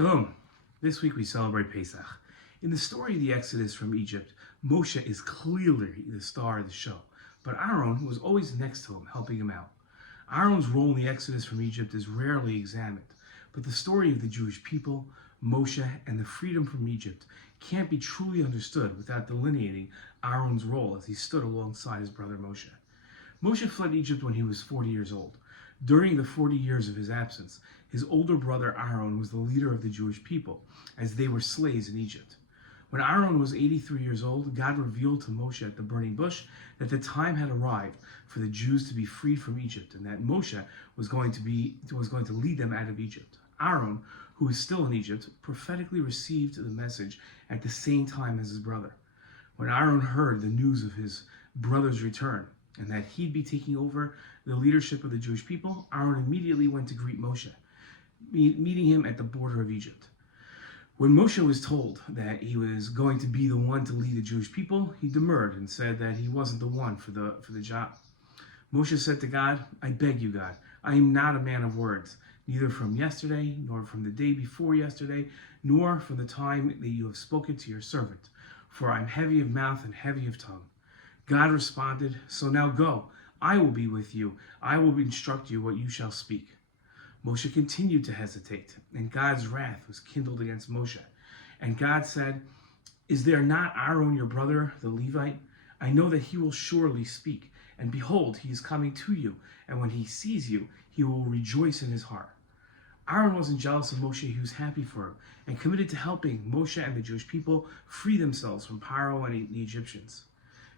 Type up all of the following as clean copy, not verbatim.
Shalom. This week we celebrate Pesach. In the story of the Exodus from Egypt, Moshe is clearly the star of the show, but Aharon was always next to him, helping him out. Aharon's role in the Exodus from Egypt is rarely examined, but the story of the Jewish people, Moshe, and the freedom from Egypt can't be truly understood without delineating Aharon's role as he stood alongside his brother Moshe. Moshe fled Egypt when he was 40 years old. During the 40 years of his absence, his older brother Aharon was the leader of the Jewish people, as they were slaves in Egypt. When Aharon was 83 years old, God revealed to Moshe at the burning bush that the time had arrived for the Jews to be freed from Egypt, and that Moshe was going to lead them out of Egypt. Aharon, who was still in Egypt, prophetically received the message at the same time as his brother. When Aharon heard the news of his brother's return, and that he'd be taking over the leadership of the Jewish people, Aharon immediately went to greet Moshe, meeting him at the border of Egypt. When Moshe was told that he was going to be the one to lead the Jewish people, he demurred and said that he wasn't the one for the job. Moshe said to God, "I beg you, God, I am not a man of words, neither from yesterday, nor from the day before yesterday, nor from the time that you have spoken to your servant, for I am heavy of mouth and heavy of tongue." God responded, "So now go, I will be with you. I will instruct you what you shall speak." Moshe continued to hesitate, and God's wrath was kindled against Moshe. And God said, "Is there not Aharon your brother, the Levite? I know that he will surely speak, and behold, he is coming to you, and when he sees you, he will rejoice in his heart." Aharon wasn't jealous of Moshe, he was happy for him, and committed to helping Moshe and the Jewish people free themselves from Pharaoh and the Egyptians.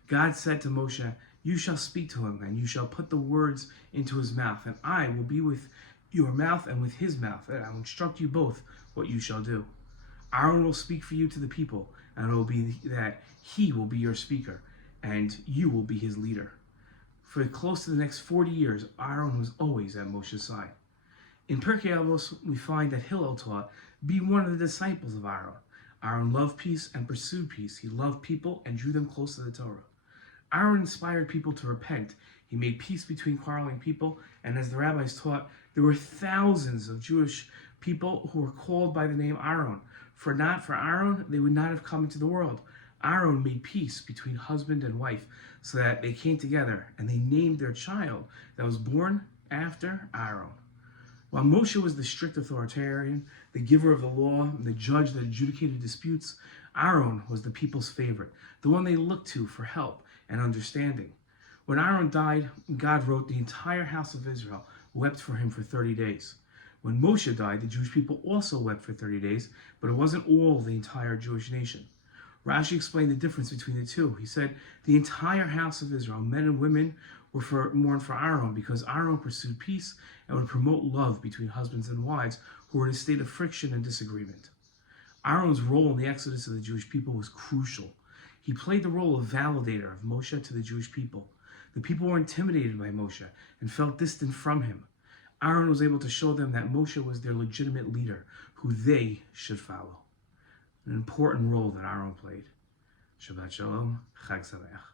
God said to Moshe, "You shall speak to him, and you shall put the words into his mouth, and I will be with your mouth and with his mouth, and I will instruct you both what you shall do. Aharon will speak for you to the people, and it will be that he will be your speaker, and you will be his leader." For close to the next 40 years, Aharon was always at Moshe's side. In Pirkei Avos, we find that Hillel taught, "Be one of the disciples of Aharon." Aharon loved peace and pursued peace. He loved people and drew them close to the Torah. Aharon inspired people to repent. He made peace between quarreling people, and as the rabbis taught, there were thousands of Jewish people who were called by the name Aharon. For not for Aharon, they would not have come into the world. Aharon made peace between husband and wife, so that they came together, and they named their child that was born after Aharon. While Moshe was the strict authoritarian, the giver of the law, and the judge that adjudicated disputes, Aharon was the people's favorite, the one they looked to for help and understanding. When Aharon died, God wrote, "The entire house of Israel wept for him for 30 days. When Moshe died, the Jewish people also wept for 30 days, but it wasn't all the entire Jewish nation. Rashi explained the difference between the two. He said, the entire house of Israel, men and women, mourned for Aharon because Aharon pursued peace and would promote love between husbands and wives who were in a state of friction and disagreement. Aharon's role in the exodus of the Jewish people was crucial. He played the role of validator of Moshe to the Jewish people. The people were intimidated by Moshe and felt distant from him. Aharon was able to show them that Moshe was their legitimate leader, who they should follow. An important role that Aharon played. Shabbat Shalom, Chag Sameach.